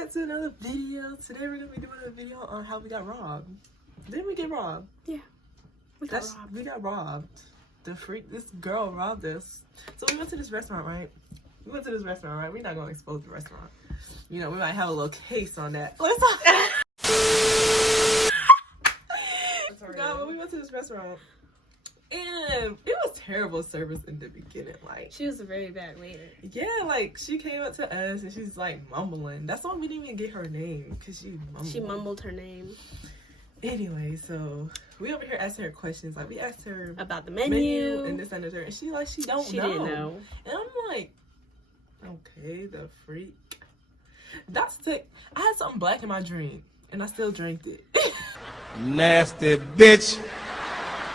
back to another video. Today we're gonna be doing a video on how we got robbed. Didn't we get robbed? Yeah, we got robbed. We got robbed. This girl robbed us. So we went to this restaurant, right? We're not gonna expose the restaurant. You know, we might have a little case on that. Let's No, but we went to this restaurant. And it was terrible service in the beginning. Like, she was a very bad waiter. Yeah, like she came up to us and she's like mumbling. That's why we didn't even get her name, because she mumbled her name. Anyway, so we over here asking her questions. Like, we asked her about the menu and this and that, and she didn't know. And I'm like, okay, the freak. I had something black in my drink and I still drank it. Nasty bitch.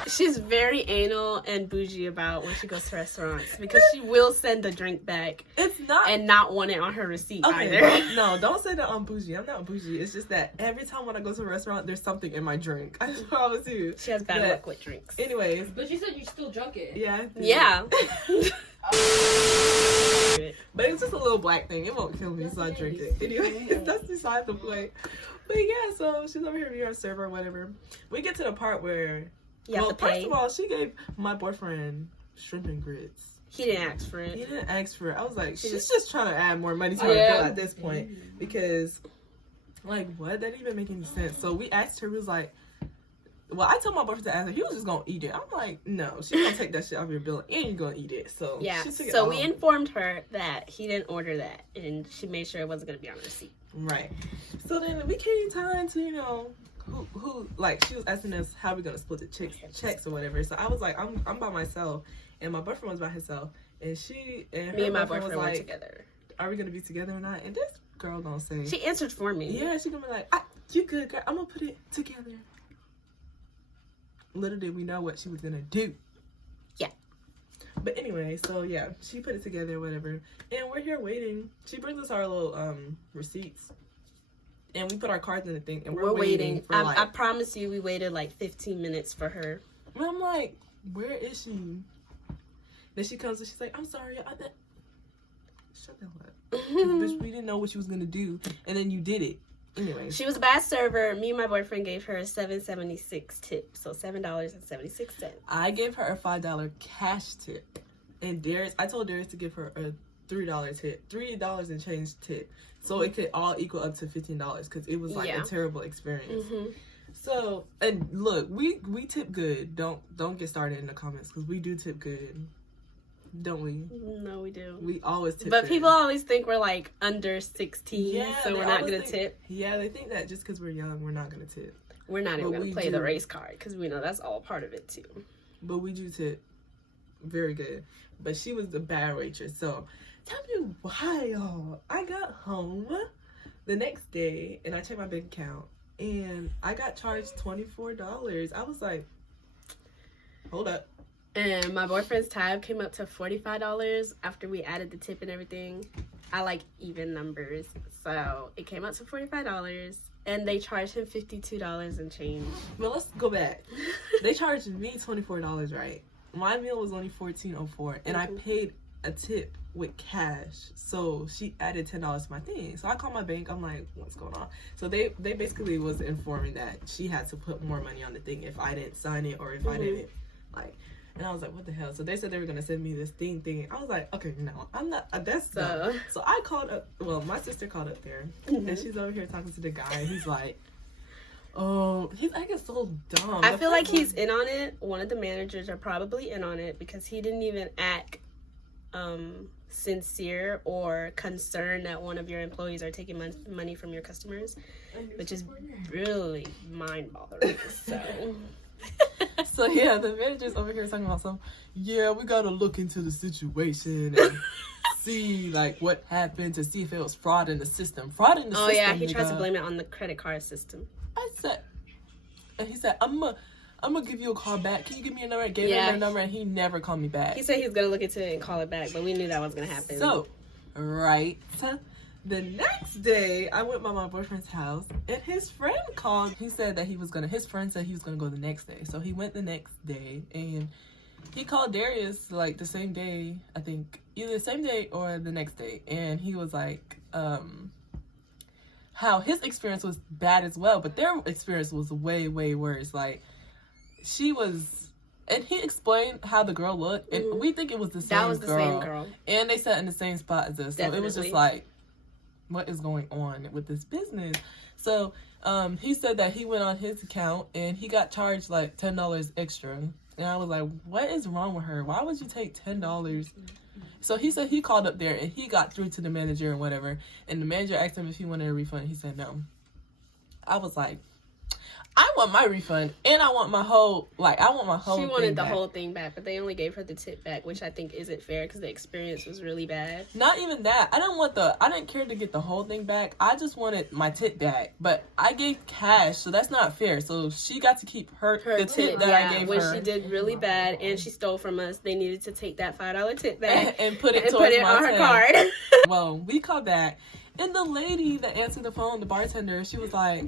She's very anal and bougie about when she goes to restaurants, because she will send the drink back. It's not, and not want it on her receipt either. No, don't say that I'm bougie. I'm not bougie. It's just that every time when I go to a restaurant, there's something in my drink. I promise you. She has bad luck with drinks. Anyways. But you said you still drunk it. Yeah. Yeah. But it's just a little black thing. It won't kill me, so I drink it. Anyway, that's beside the point. But yeah, so she's over here being our server or whatever. We get to the part where, first of all, she gave my boyfriend shrimp and grits. He didn't ask for it. I was like, she's just trying to add more money to her bill at this point. Because, like, what? That didn't even make any sense. So we asked her, we was like, well, I told my boyfriend to ask her. He was just going to eat it. I'm like, no, she's going to take that shit off your bill and you're going to eat it. So, yeah. She took it so off. we informed her that he didn't order that. And she made sure it wasn't going to be on the receipt. Right. So then we came time to, you know, who like, she was asking us how we're going to split the checks or whatever. So I was like, I'm by myself. And my boyfriend was by himself. And me and my boyfriend were together. Are we going to be together or not? And this girl gonna say. She answered for me. Yeah, she gonna be like, you good, girl. I'm going to put it together. Little did we know what she was going to do. Yeah. But anyway, so yeah, she put it together, whatever. And we're here waiting. She brings us our little receipts. And we put our cards in the thing. And we're waiting. For I promise you, we waited like 15 minutes for her. And I'm like, where is she? Then she comes and she's like, I'm sorry. Shut the hell up. Bitch, we didn't know what she was going to do. And then you did it. Anyway. She was a bad server. Me and my boyfriend gave her a $7.76 tip. So $7.76. I gave her a $5 cash tip. And I told Darius to give her a $3 tip. $3 and change tip. So it could all equal up to $15 because it was like a terrible experience. Mm-hmm. So, and look, we tip good. Don't get started in the comments because we do tip good. Don't we? No, we do. We always tip. But people always think we're like under 16, so we're not going to tip. Yeah, they think that just because we're young, we're not going to tip. We're not even going to play the race card because we know that's all part of it too. But we do tip very good. But she was the bad waitress. So, tell me why, y'all. I got home the next day and I checked my bank account and I got charged $24. I was like, hold up. And my boyfriend's tab came up to $45 after we added the tip and everything. I like even numbers. So it came up to $45 and they charged him $52 and change. Well, let's go back. They charged me $24, right? My meal was only $14.04 and I paid a tip with cash. So she added $10 to my thing. So I called my bank. I'm like, what's going on? So they basically was informing that she had to put more money on the thing if I didn't sign it or if I didn't like. And I was like, what the hell? So they said they were going to send me this thing. I was like, okay, no, I'm not. That's dumb. So I called up. Well, my sister called up there. And she's over here talking to the guy. And he's like, oh, he's acting so dumb. I feel like he's in on it. One of the managers are probably in on it because he didn't even act sincere or concerned that one of your employees are taking money from your customers, which is really mind-boggling. So yeah, the manager's over here talking about we gotta look into the situation and see like what happened to see if it was fraud in the system. Oh yeah, he tried to blame it on the credit card system. He said, I'm gonna give you a call back. Can you give me a number? I gave him a number and he never called me back. He said he was gonna look into it and call it back, but we knew that was gonna happen. So, right. The next day, I went by my boyfriend's house, and his friend called. He said that his friend said he was gonna go the next day. So he went the next day, and he called Darius, like, the same day, I think, either the same day or the next day. And he was like, how his experience was bad as well, but their experience was way, way worse. Like, she was, and he explained how the girl looked, and we think it was the same girl. That was the same girl. And they sat in the same spot as us. So Definitely. it was just like, what is going on with this business? So he said that he went on his account and he got charged like $10 extra. And I was like, what is wrong with her? Why would you take $10? So he said he called up there and he got through to the manager and whatever. And the manager asked him if he wanted a refund. He said no. I was like, I want my refund and I want my whole, like, I want my whole She wanted thing the back. whole thing back, but they only gave her the tip back, which I think isn't fair because the experience was really bad. Not even that. I didn't care to get the whole thing back. I just wanted my tip back. But I gave cash, so that's not fair. So she got to keep the tip that I gave when her. she did really bad and she stole from us, they needed to take that $5 tip back and put it and towards put it my on her tip. card. Well, we called back. And the lady that answered the phone, the bartender, she was like,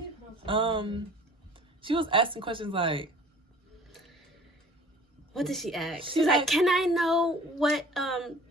she was asking questions like, What did she ask? She She's like, asked- can I know what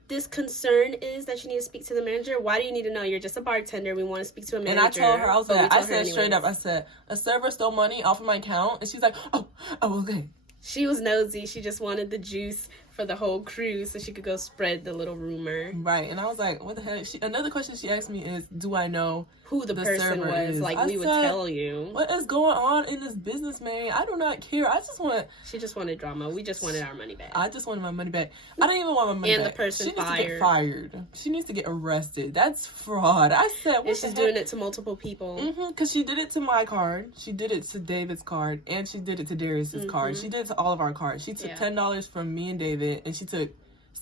this concern is that you need to speak to the manager? Why do you need to know? You're just a bartender. We want to speak to a and manager. I told her, I was But we like, I told her said straight up, I anyways. said, a server stole money off of my account. And she's like, oh, okay. She was nosy. She just wanted the juice for the whole crew so she could go spread the little rumor. Right. And I was like, what the heck? Another question she asked me is, do I know Who the person server was. is? Like, I we would said, tell you. what is going on in this business, man? I do not care. I just wanted drama. We just wanted our money back. my money back. I don't even want my money And back. the person she needs to get fired. fired. She needs to get arrested. That's fraud. I said, what And she's doing it to multiple people. Because she did it to my card. She did it to David's card. And she did it to Darius's card. She did it to all of our cards. She took $10 from me and David. And she took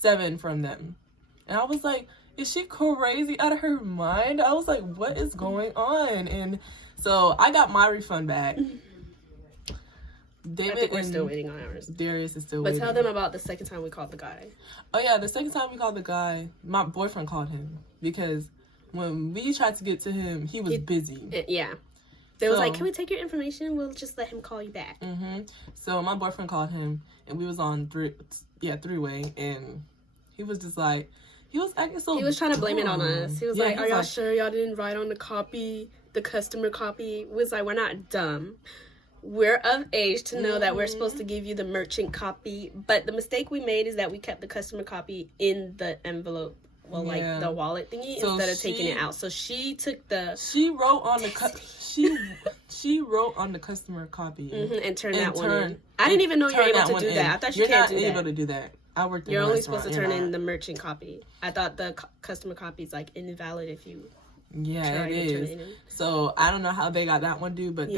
$7 from them. And I was like, is she crazy out of her mind? I was like, what is going on? And so I got my refund back. David I think we're and still waiting on ours. Darius is still But waiting. tell them about the second time we called the guy. Oh yeah, the second time we called the guy, my boyfriend called him because when we tried to get to him, he was busy. Yeah. They was So- like, can we take your information? We'll just let him call you back. So my boyfriend called him, and we was on three-way, and he was just like, he was acting so. He was trying to blame it on dumb. us. He was Yeah, like, are y'all sure y'all didn't write on the copy, the customer copy? We was like, we're not dumb. We're of age to know that we're supposed to give you the merchant copy. But the mistake we made is that we kept the customer copy in the envelope. Well, like the wallet thingy So instead of taking it out. So she took the... She wrote on the she wrote on the customer copy and turned that one in. I didn't even know you were able to do that. I thought you can't do that. You're not able to do that. I worked in You're a only restaurant, supposed to turn in the merchant copy. I thought the customer copy is like invalid if you Yeah, try it to turn is. it in. So I don't know how they got that one due, but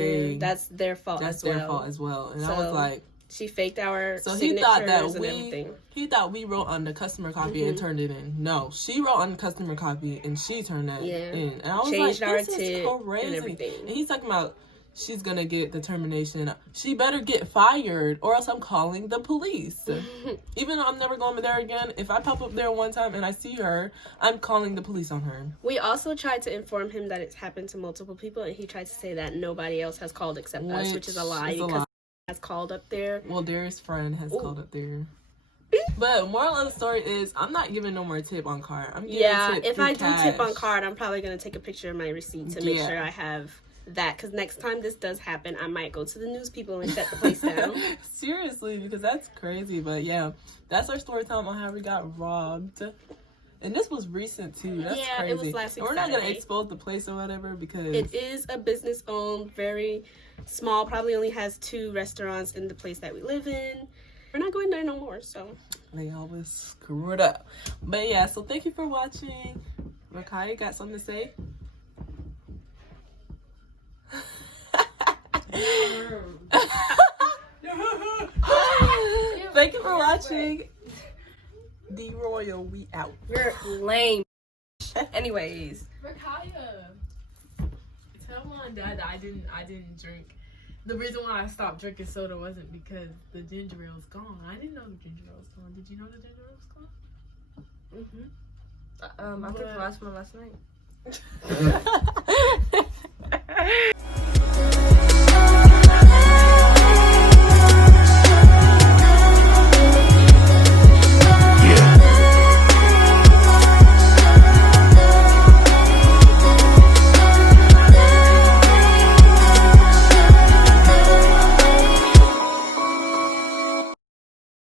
that's their fault that's as well. their fault as well. And I So, was like, she faked our so he signatures thought that and everything. he thought we wrote on the customer copy and turned it in. No, she wrote on the customer copy and she turned that in. And I was Changed like, our this is tip and crazy. everything. And he's talking about she's gonna get the termination. She better get fired or else I'm calling the police. Even though I'm never going there again, if I pop up there one time and I see her, I'm calling the police on her. We also tried to inform him that it's happened to multiple people, and he tried to say that nobody else has called except us, which is a lie because he has called up there. Well, Darius' friend has called up there. But moral of the story is, I'm not giving no more tip on card. I'm giving tip If through I cash. do tip on card, I'm probably going to take a picture of my receipt to make sure I have that, because next time this does happen, I might go to the news people and shut the place down. Seriously, because that's crazy. But yeah, that's our story time on how we got robbed. And this was recent too. That's crazy. It was last week. And we're not gonna Saturday. expose the place or whatever because It is a business owned, very small, probably only has 2 restaurants in the place that we live in. We're not going there no more, so. they always screw it up. But yeah, so thank you for watching. Rakaya, got something to say? Thank you for watching. The Royal, we out. You're lame. Anyways. Rakaya, tell mom and dad that I didn't drink. The reason why I stopped drinking soda wasn't because the ginger ale was gone. I didn't know the ginger ale was gone. Did you know the ginger ale was gone? I took the last one last night.